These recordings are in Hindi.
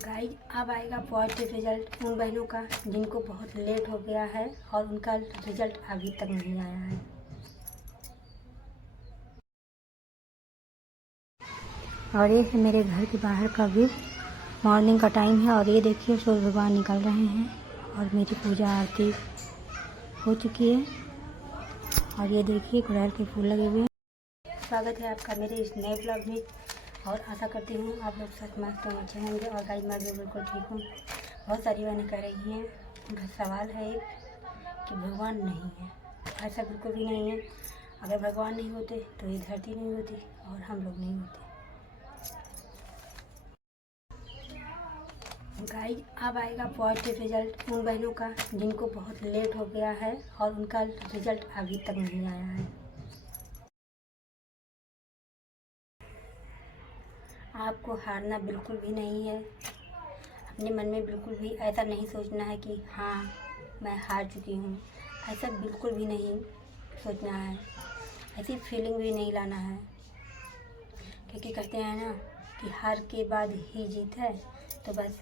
गाइस अब आएगा पॉजिटिव रिजल्ट उन बहनों का जिनको बहुत लेट हो गया है और उनका रिजल्ट अभी तक नहीं आया है। और ये है मेरे घर के बाहर का व्यू। मॉर्निंग का टाइम है और ये देखिए सूर्य भगवान निकल रहे हैं और मेरी पूजा आरती हो चुकी है। और ये देखिए गुड़हल के फूल लगे हुए हैं। स्वागत है आपका मेरे इस नए ब्लॉग में और आशा करती हूँ आप लोग सब मस्त और अच्छे होंगे। और गाइस मैं भी बिल्कुल ठीक हूँ। बहुत सारी बहनें कह रही हैं, उनका सवाल है एक कि भगवान नहीं है। ऐसा बिल्कुल भी नहीं है। अगर भगवान नहीं होते तो ये धरती नहीं होती और हम लोग नहीं होते। गाइस अब आएगा पॉजिटिव रिजल्ट उन बहनों का जिनको बहुत लेट हो गया है और उनका रिजल्ट अभी तक नहीं आया है। आपको हारना बिल्कुल भी नहीं है। अपने मन में बिल्कुल भी ऐसा नहीं सोचना है कि हाँ मैं हार चुकी हूँ। ऐसा बिल्कुल भी नहीं सोचना है। ऐसी फीलिंग भी नहीं लाना है, क्योंकि कहते हैं ना कि हार के बाद ही जीत है। तो बस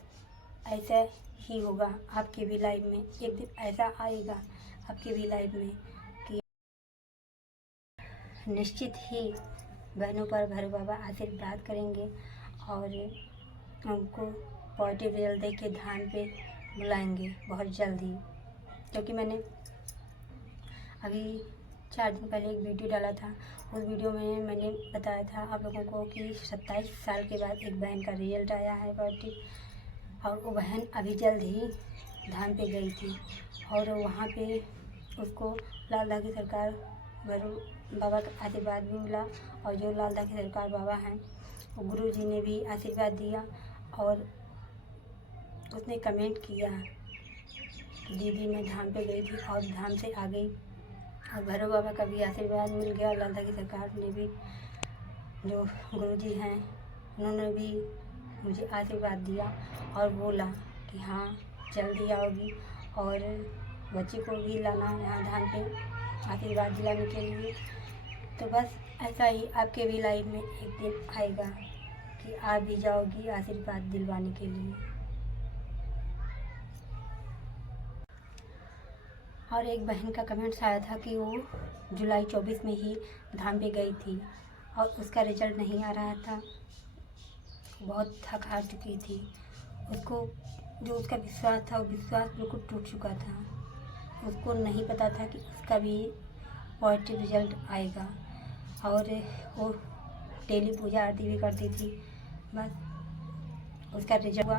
ऐसा ही होगा आपकी भी लाइफ में। एक दिन ऐसा आएगा आपकी भी लाइफ में कि निश्चित ही बहनों पर भैरव बाबा आशीर्वाद करेंगे और उनको पॉजिटिव रिजल्ट देख के धाम पे बुलाएंगे बहुत जल्दी। क्योंकि मैंने अभी 4 दिन पहले एक वीडियो डाला था। उस वीडियो में मैंने बताया था आप लोगों को कि 27 साल के बाद एक बहन का रिजल्ट आया है पॉजिटिव। और वो बहन अभी जल्द ही धाम पे गई थी और वहाँ पे उसको लाल की सरकार भैरव बाबा का आशीर्वाद भी मिला। और जो लाल की सरकार बाबा हैं वो गुरु जी ने भी आशीर्वाद दिया और उसने कमेंट किया कि दीदी मैं धाम पे गई थी और धाम से आ गई और भैरव बाबा का भी आशीर्वाद मिल गया। लाल की सरकार ने भी, जो गुरु जी हैं उन्होंने भी मुझे आशीर्वाद दिया और बोला कि हाँ जल्दी आओगी और बच्ची को भी लाना है यहाँ धाम पे आशीर्वाद दिलाने के लिए। तो बस ऐसा ही आपके भी लाइफ में एक दिन आएगा कि आप भी जाओगी आशीर्वाद दिलवाने के लिए। और एक बहन का कमेंट्स आया था कि वो जुलाई 24 में ही धाम पे गई थी और उसका रिजल्ट नहीं आ रहा था। बहुत थक हार चुकी थी। उसको जो उसका विश्वास था वो विश्वास बिल्कुल टूट चुका था। उसको नहीं पता था कि उसका भी पॉजिटिव रिजल्ट आएगा। और वो डेली पूजा आरती भी करती थी। बस उसका रिजल्ट हुआ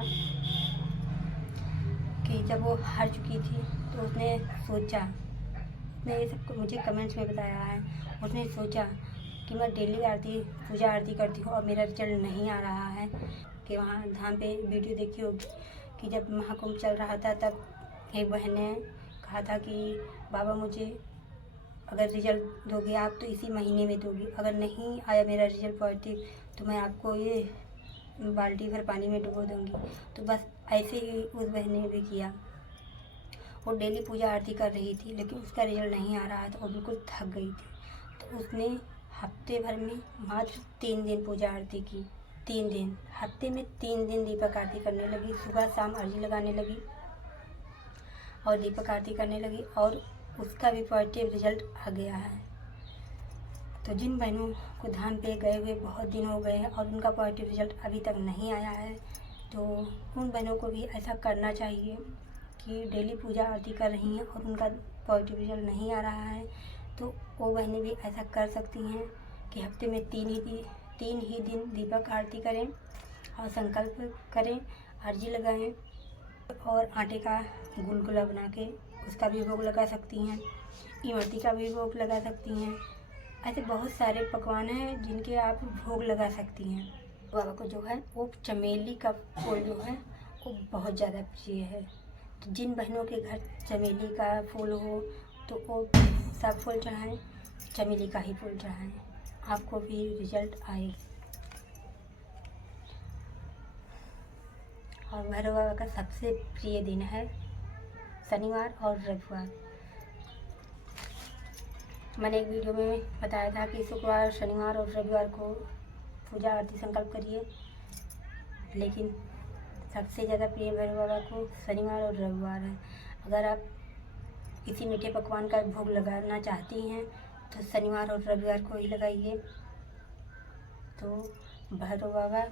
कि जब वो हार चुकी थी तो उसने सोचा, उसने ये सब मुझे कमेंट्स में बताया है, उसने सोचा कि मैं डेली आरती पूजा आरती करती हूँ और मेरा रिजल्ट नहीं आ रहा है। कि वहाँ धाम पे वीडियो देखी होगी कि जब महाकुंभ चल रहा था तब एक बहन ने कहा था कि बाबा मुझे अगर रिजल्ट दोगे आप तो इसी महीने में दोगी, अगर नहीं आया मेरा रिजल्ट पॉजिटिव तो मैं आपको ये बाल्टी भर पानी में डुबो दूँगी। तो बस ऐसे ही उस बहन ने भी किया। वो डेली पूजा आरती कर रही थी लेकिन उसका रिजल्ट नहीं आ रहा था। वो बिल्कुल थक गई थी। तो उसने हफ्ते भर में मात्र 3 दिन पूजा आरती की। 3 दिन, हफ्ते में 3 दिन दीपक आरती करने लगी। सुबह शाम अर्जी लगाने लगी और दीपक आरती करने लगी और उसका भी पॉजिटिव रिजल्ट आ गया है। तो जिन बहनों को धाम पे गए हुए बहुत दिन हो गए हैं और उनका पॉजिटिव रिजल्ट अभी तक नहीं आया है तो उन बहनों को भी ऐसा करना चाहिए कि डेली पूजा आरती कर रही हैं और उनका पॉजिटिव रिजल्ट नहीं आ रहा है तो वो बहनें भी ऐसा कर सकती हैं कि हफ्ते में 3 ही दिन दीपक आरती करें और संकल्प करें, अर्जी लगाएं और आटे का गुलगुला बना के उसका भी भोग लगा सकती हैं, इमरती का भी भोग लगा सकती हैं। ऐसे बहुत सारे पकवान हैं जिनके आप भोग लगा सकती हैं। बाबा को जो है वो चमेली का फूल जो है वो बहुत ज़्यादा प्रिय है। तो जिन बहनों के घर चमेली का फूल हो तो वो सब फूल चढ़ाएं, चमेली का ही फूल चढ़ाएं, आपको भी रिजल्ट आएगा। और भैरव बाबा का सबसे प्रिय दिन है शनिवार और रविवार। मैंने एक वीडियो में बताया था कि शुक्रवार, शनिवार और रविवार को पूजा आरती संकल्प करिए, लेकिन सबसे ज़्यादा प्रिय भैरव बाबा को शनिवार और रविवार है। अगर आप किसी मीठे पकवान का भोग लगाना चाहती हैं तो शनिवार और रविवार को ही लगाइए, तो भैरव बाबा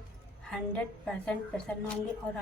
100% प्रसन्न होंगे और